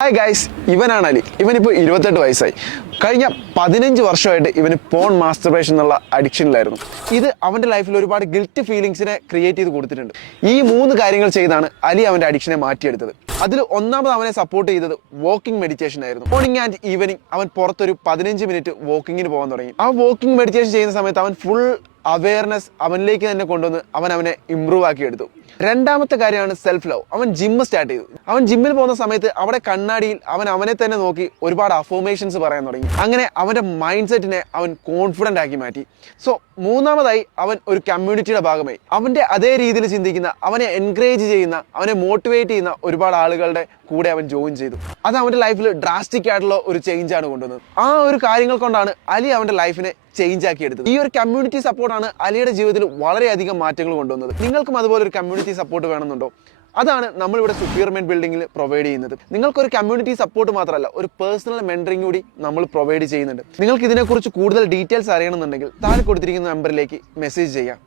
Hi guys, ഇവനാണ് അലി. ഇവനിപ്പോൾ 28 വയസ്സായി. കഴിഞ്ഞ 15 വർഷമായിട്ട് ഇവന് പോൺ മാസ്റ്റർബേഷൻ എന്നുള്ള അഡിക്ഷനിലായിരുന്നു. ഇത് അവൻ്റെ ലൈഫിൽ ഒരുപാട് ഗിൽറ്റ് ഫീലിങ്സിനെ ക്രിയേറ്റ് ചെയ്ത് കൊടുത്തിട്ടുണ്ട്. ഈ 3 കാര്യങ്ങൾ ചെയ്താണ് അലി അവൻ്റെ അഡിക്ഷനെ മാറ്റിയെടുത്തത്. അതിൽ ഒന്നാമത് അവനെ സപ്പോർട്ട് ചെയ്തത് വാക്കിംഗ് മെഡിറ്റേഷൻ ആയിരുന്നു. മോർണിംഗ് ആൻഡ് ഈവനിങ് അവൻ പുറത്തൊരു 15 മിനിറ്റ് വാക്കിങ്ങിന് പോകാൻ തുടങ്ങി. ആ വാക്കിംഗ് മെഡിറ്റേഷൻ ചെയ്യുന്ന സമയത്ത് അവൻ ഫുൾ അവയർനെസ് അവനിലേക്ക് തന്നെ കൊണ്ടുവന്ന് അവനെ ഇമ്പ്രൂവ് ആക്കി എടുത്തു. രണ്ടാമത്തെ കാര്യമാണ് സെൽഫ് ലവ്. അവൻ ജിമ്മ് സ്റ്റാർട്ട് ചെയ്തു. അവൻ ജിമ്മിൽ പോകുന്ന സമയത്ത് അവിടെ കണ്ണാടിയിൽ അവനെ തന്നെ നോക്കി ഒരുപാട് അഫോർമേഷൻസ് പറയാൻ തുടങ്ങി. അങ്ങനെ അവൻ്റെ മൈൻഡ് സെറ്റിനെ അവൻ കോൺഫിഡൻ്റ് ആക്കി മാറ്റി. സോ മൂന്നാമതായി അവൻ ഒരു കമ്മ്യൂണിറ്റിയുടെ ഭാഗമായി. അവൻ്റെ അതേ രീതിയിൽ ചിന്തിക്കുന്ന, അവനെ എൻകറേജ് ചെയ്യുന്ന, അവനെ മോട്ടിവേറ്റ് ചെയ്യുന്ന ഒരുപാട് ആളുകളുടെ കൂടെ അവൻ ജോയിൻ ചെയ്തു. അത് അവൻ്റെ ലൈഫിൽ ഡ്രാസ്റ്റിക് ആയിട്ടുള്ള ഒരു ചേഞ്ചാണ് കൊണ്ടുവന്നത്. ആ ഒരു കാര്യങ്ങൾ കൊണ്ടാണ് അലി അവൻ്റെ ലൈഫിനെ ചേഞ്ച് ആക്കി എടുത്തത്. ഈ ഒരു കമ്മ്യൂണിറ്റി സപ്പോർട്ടാണ് അലിയുടെ ജീവിതത്തിൽ വളരെയധികം മാറ്റങ്ങൾ കൊണ്ടുവന്നത്. നിങ്ങൾക്കും അതുപോലെ ഒരു കമ്മ്യൂണിറ്റി സപ്പോർട്ട് വേണമെന്നുണ്ടോ? അതാണ് നമ്മളിവിടെ സുപ്പീർമെൻ ബിൽഡിങ്ങിൽ പ്രൊവൈഡ് ചെയ്യുന്നത്. നിങ്ങൾക്കൊരു കമ്മ്യൂണിറ്റി സപ്പോർട്ട് മാത്രമല്ല, ഒരു പേഴ്സണൽ മെന്ററിംഗ് കൂടി നമ്മൾ പ്രൊവൈഡ് ചെയ്യുന്നുണ്ട്. നിങ്ങൾക്ക് ഇതിനെക്കുറിച്ച് കൂടുതൽ ഡീറ്റെയിൽസ് അറിയണമെന്നുണ്ടെങ്കിൽ താഴെ കൊടുത്തിരിക്കുന്ന നമ്പറിലേക്ക് മെസ്സേജ് ചെയ്യാം.